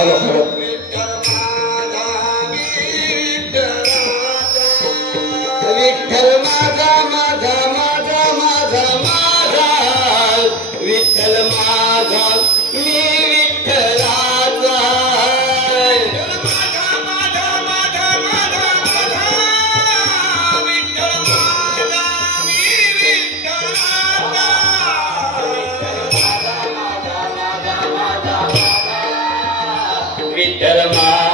ভালো খবর Vidharma